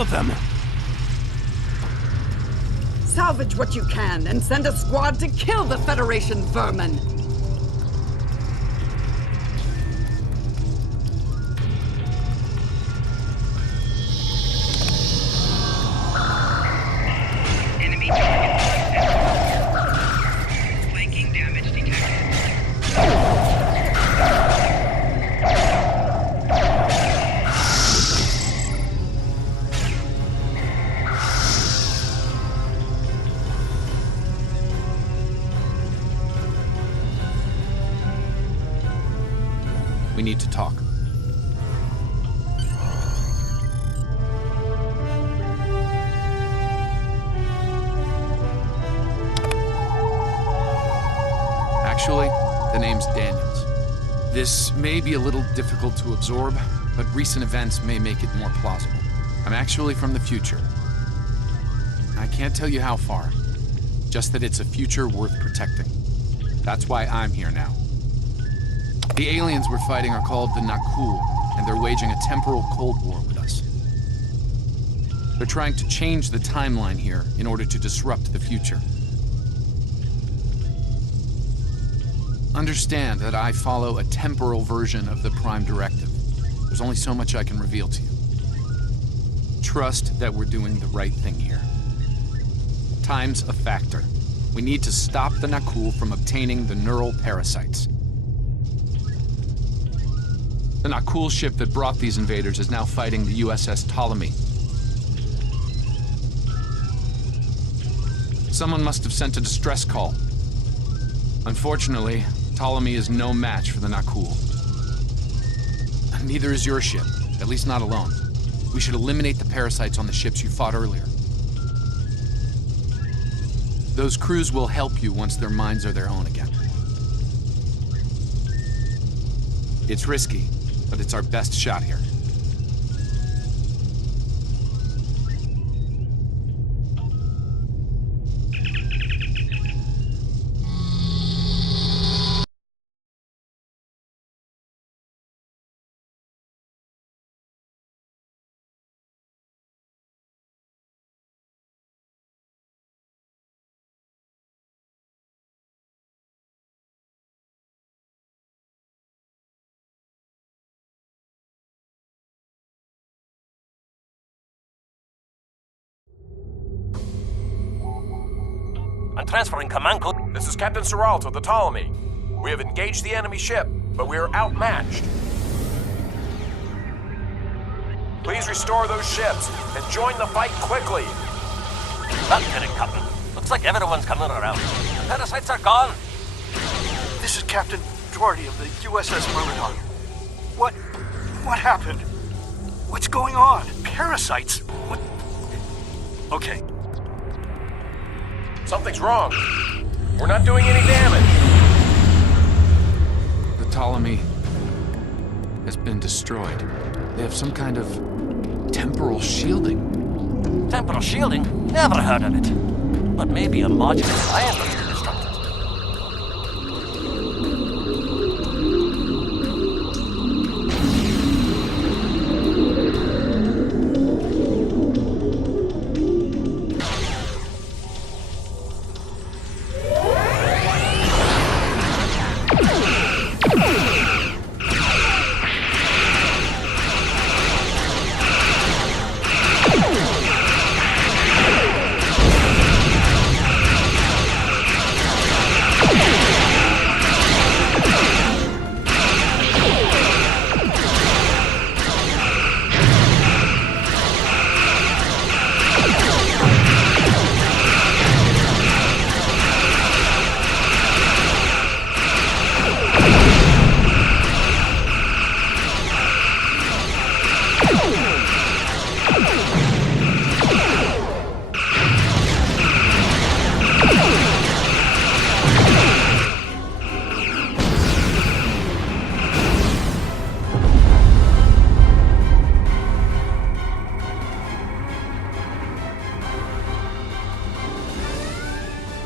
all of them! Salvage what you can and send a squad to kill the Federation vermin! Enemy target detected. Flanking damage detected. We need to talk. Actually, the name's Daniels. This may be a little difficult to absorb, but recent events may make it more plausible. I'm actually from the future. I can't tell you how far, just that it's a future worth protecting. That's why I'm here now. The aliens we're fighting are called the Nakul, and they're waging a temporal Cold War with us. They're trying to change the timeline here in order to disrupt the future. Understand that I follow a temporal version of the Prime Directive. There's only so much I can reveal to you. Trust that we're doing the right thing here. Time's a factor. We need to stop the Nakul from obtaining the neural parasites. The Nakul ship that brought these invaders is now fighting the USS Ptolemy. Someone must have sent a distress call. Unfortunately, Ptolemy is no match for the Nakul. Neither is your ship, at least not alone. We should eliminate the parasites on the ships you fought earlier. Those crews will help you once their minds are their own again. It's risky, but it's our best shot here. I'm transferring command code. This is Captain Seralt of the Ptolemy. We have engaged the enemy ship, but we are outmatched. Please restore those ships and join the fight quickly. Not kidding, Captain. Looks like everyone's coming around. The parasites are gone. This is Captain Doherty of the USS Myrmidon. What happened? What's going on? Parasites? What? Okay. Something's wrong. We're not doing any damage. The Ptolemy has been destroyed. They have some kind of temporal shielding. Temporal shielding? Never heard of it. But maybe a modular triangle to destruct it.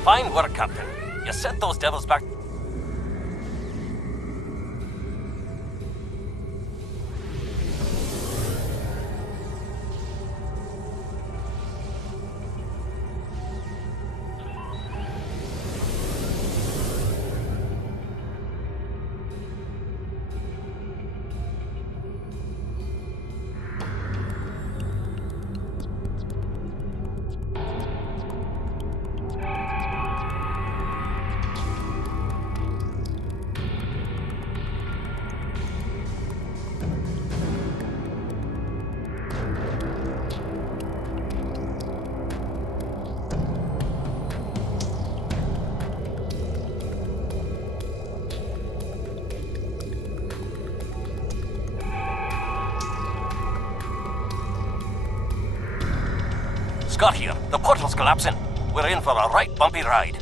Fine work, Captain. You sent those devils back. got here. The portal's collapsing. We're in for a right bumpy ride.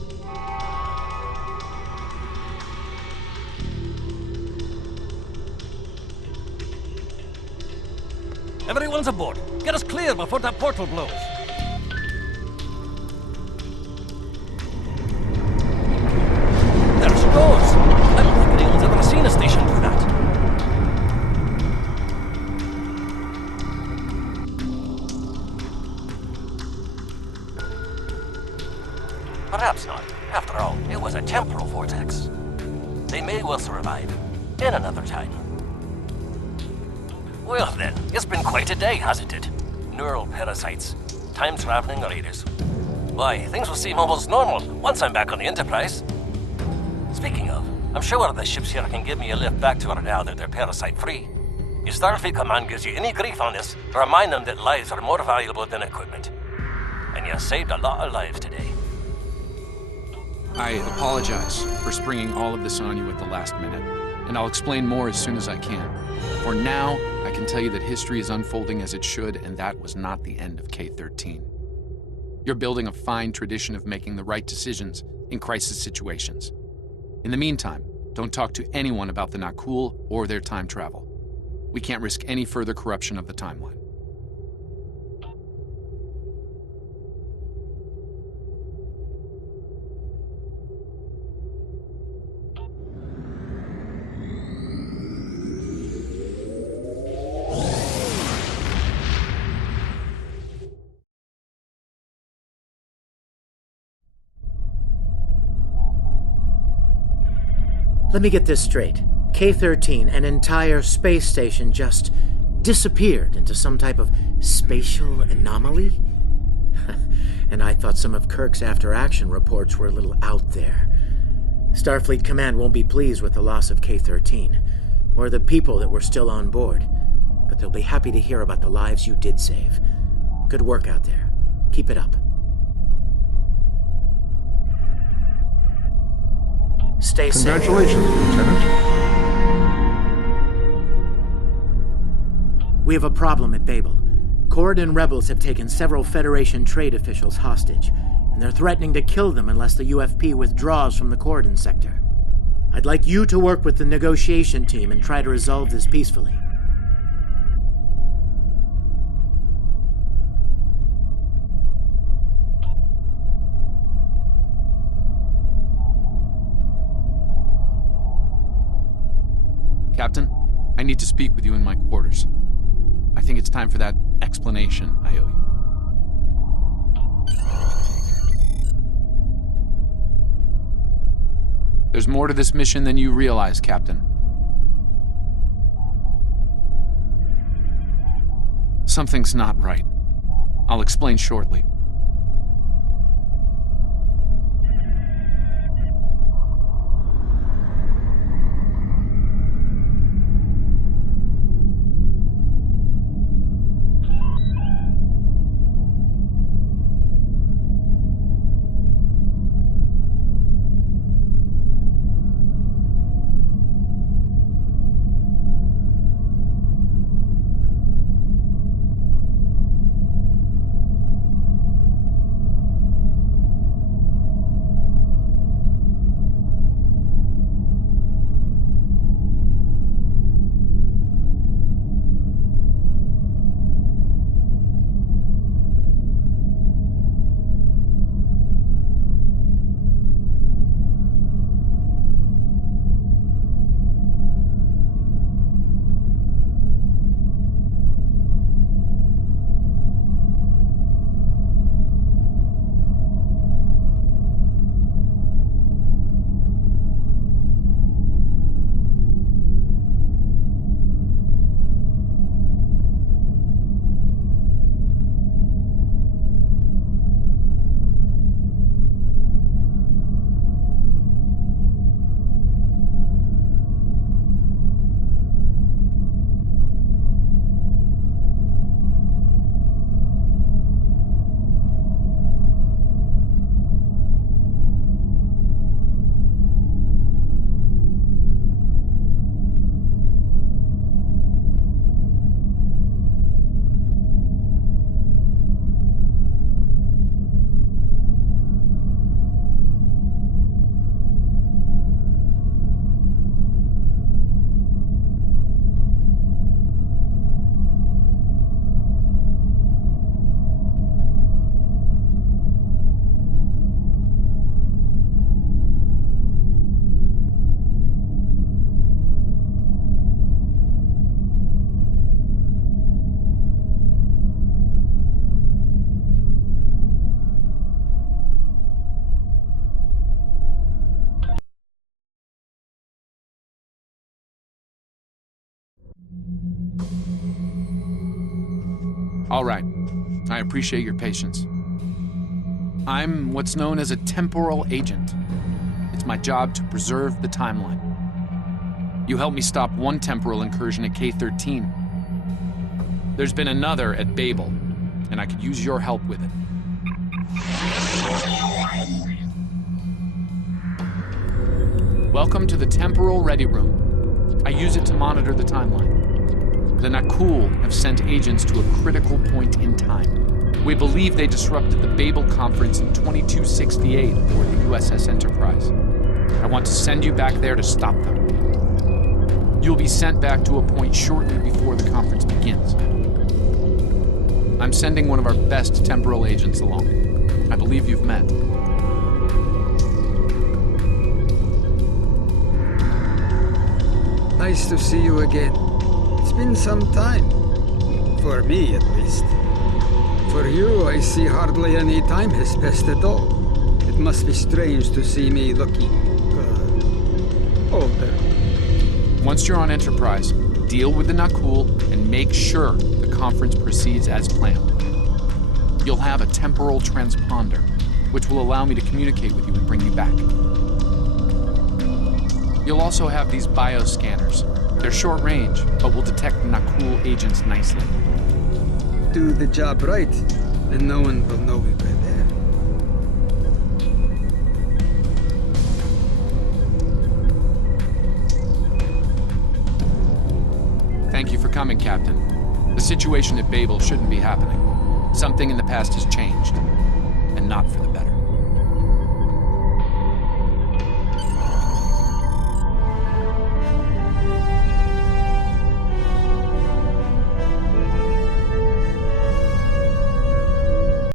Everyone's aboard. Get us clear before that portal blows. There's doors. I don't think anyone's ever seen a station do that. Perhaps not. After all, it was a temporal vortex. They may well survive. In another time. Well then, it's been quite a day, hasn't it? Neural parasites, time-traveling raiders. Why, things will seem almost normal once I'm back on the Enterprise. Speaking of, I'm sure the ships here can give me a lift back to her now that they're parasite-free. If Starfleet Command gives you any grief on this, remind them that lives are more valuable than equipment. And you saved a lot of lives today. I apologize for springing all of this on you at the last minute, and I'll explain more as soon as I can. For now, I can tell you that history is unfolding as it should, and that was not the end of K-13. You're building a fine tradition of making the right decisions in crisis situations. In the meantime, don't talk to anyone about the Na'Kul or their time travel. We can't risk any further corruption of the timeline. Let me get this straight. K-13, an entire space station, just disappeared into some type of spatial anomaly? And I thought some of Kirk's after-action reports were a little out there. Starfleet Command won't be pleased with the loss of K-13, or the people that were still on board, but they'll be happy to hear about the lives you did save. Good work out there. Keep it up. Stay safe. Congratulations, Lieutenant. We have a problem at Babel. Corridon rebels have taken several Federation trade officials hostage, and they're threatening to kill them unless the UFP withdraws from the Corridon sector. I'd like you to work with the negotiation team and try to resolve this peacefully. Captain, I need to speak with you in my quarters. I think it's time for that explanation I owe you. There's more to this mission than you realize, Captain. Something's not right. I'll explain shortly. All right. I appreciate your patience. I'm what's known as a temporal agent. It's my job to preserve the timeline. You helped me stop one temporal incursion at K-13. There's been another at Babel, and I could use your help with it. Welcome to the Temporal Ready Room. I use it to monitor the timeline. The Nakul have sent agents to a critical point in time. We believe they disrupted the Babel Conference in 2268 aboard the USS Enterprise. I want to send you back there to stop them. You'll be sent back to a point shortly before the conference begins. I'm sending one of our best temporal agents along. I believe you've met. Nice to see you again. It's been some time. For me, at least. For you, I see hardly any time has passed at all. It must be strange to see me looking, older. Once you're on Enterprise, deal with the Nakul and make sure the conference proceeds as planned. You'll have a temporal transponder, which will allow me to communicate with you and bring you back. You'll also have these bioscanners. They're short range, but will detect Nakul agents nicely. Do the job right, and no one will know we were there. Thank you for coming, Captain. The situation at Babel shouldn't be happening. Something in the past has changed, and not for the better.